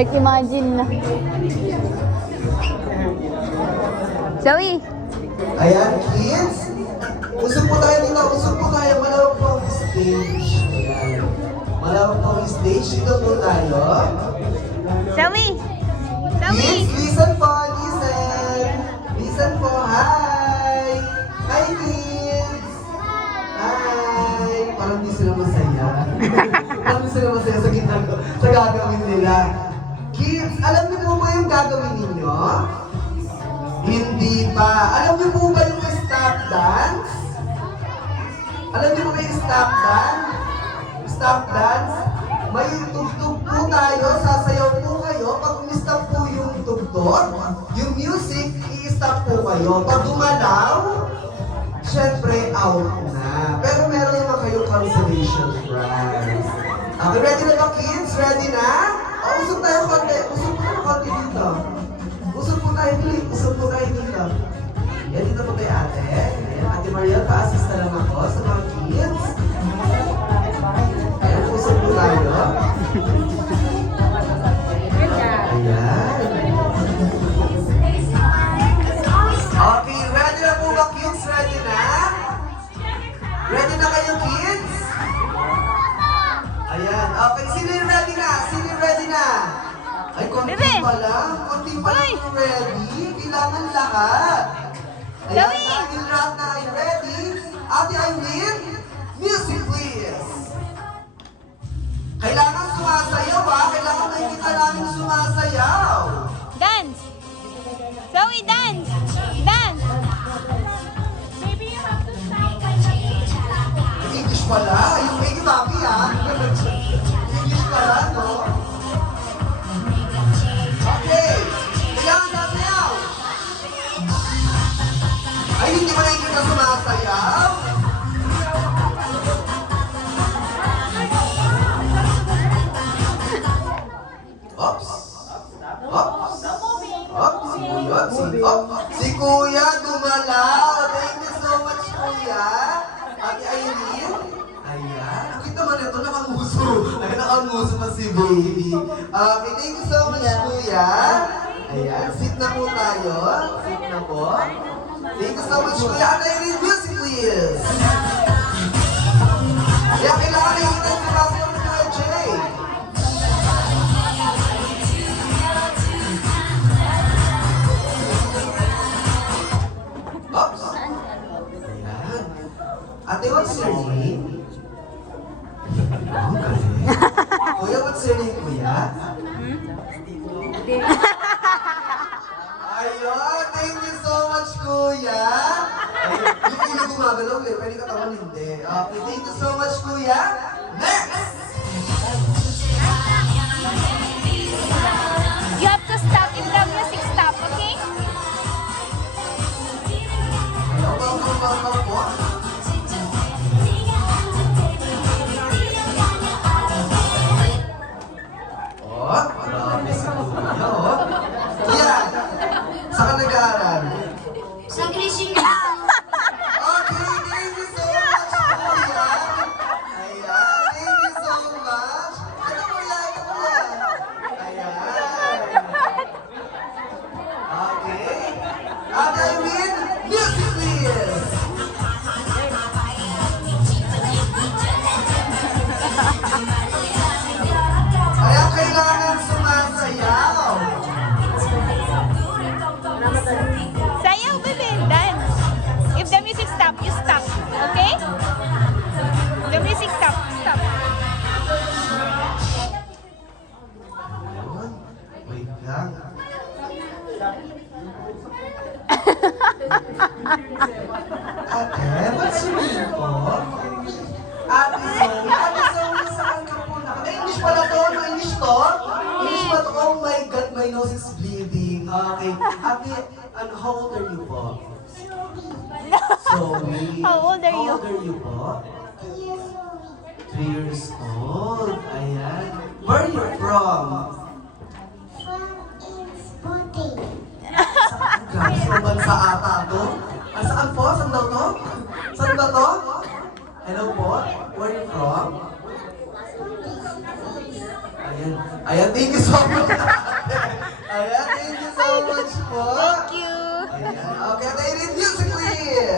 Nag-imagine na. Zoe! Ayan, kids. Usap po tayo dito. Usap po tayo. Malawak po ang stage. Ayan. Malawak po ang stage. Dito po tayo. Zoe! Zoe! Kids, listen po. Listen. Listen po. Hi. Hi, kids. Hi. Parang di sila masaya. Parang di sila masaya sa sa gagawin nila. Kids, alam niyo po ba yung gagawin ninyo? Hindi pa. Alam niyo po ba yung stop dance? Alam niyo po ba yung stop dance? Stop dance? May tugtog po tayo, sasayaw po kayo. Pag umistop po yung tugtog, yung music, i-stop po kayo. Pag dumalaw, syempre out na. Pero meron naman kayong consolation prize. Okay, ready na ba kids? Ready na? O, usap tayo konti. Usap tayo konti dito. Usap po tayo dito. Usap po tayo dito. Yan, dito po tayo ate. Ayan, Ate Mariel, pa-assist na lang ako sa mga kids. Ayan, usap po tayo. Ayan. Okay, ready na po ba kids? Ready na? Ready na kayo kids? Ayan, okay. Sino yung ready na? Sino yung ready na? Ay, konti pa lang. Konti pa lang yung ready. Kailangan lahat. Ayan, dahil lahat na ay ready. Ate Irene, music please. Kailangan sumasayaw ha. Kailangan makikita namin sumasayaw. Dance! Zoe, dance! Dance! English pala. Yung baby papi ha. English pala, no? Okay. Kailangan sasayaw. Ay, hindi mo nakikita sumasayaw. Oops. Oops. Oops. Si Kuya dumalaw. Thank you so much, Kuya. Ate Irene. Ayan. Nakita mo nito, nakanguso. Ay, nakanguso pa si baby. Okay, thank you so much, Kuya. Ayan, sit na po tayo. Sit na po. Thank you so much, Kuya. Ate Irene, music please. Kaya kailangan nakikita yung sumasayaw ni Kuya Jay. Oops. Ayan. Ate, what's your name? Oh, galing. Kuya, what's your name, Kuya? Ayun, thank you so much, Kuya. Ayun, yung ulo gumagalaw eh, pwede ka tawag hindi. Okay, thank you so much, Kuya. Next! You have to stop if the music stop, okay? Welcome po. Oh, marami si Kuya, oh. Kuya, saan ka nag-aaral? Sa Christian Okay, thank you so much, Kuya. Ayan, thank you so much. Ito, Kuya, ito, Kuya. Ayan. Okay. Ate Irene, music please. Ayan, kailangan sumasayaw. Sayaw, baby. Dance. If the music stop, you stop. Okay? The music stop. Stop. Ayun. Wait lang. Ate, what's your name po? Ate Zoe, saan ka po na? English pala to, no? English to? English pa to? Oh my God, my nose is bleeding. Okay. Ate, how old are you po? Zoe. How old are you? How old are you po? 3 years old. Ayan. Where are you from? Grabe, sa bansa ata to. Saan po? Saan daw to? Saan ba to? Hello po? Where are you from? Ayan. Ayan, thank you so much. Ayan, thank you so much po. Thank you. Ayan. Okay, tayo rin music please.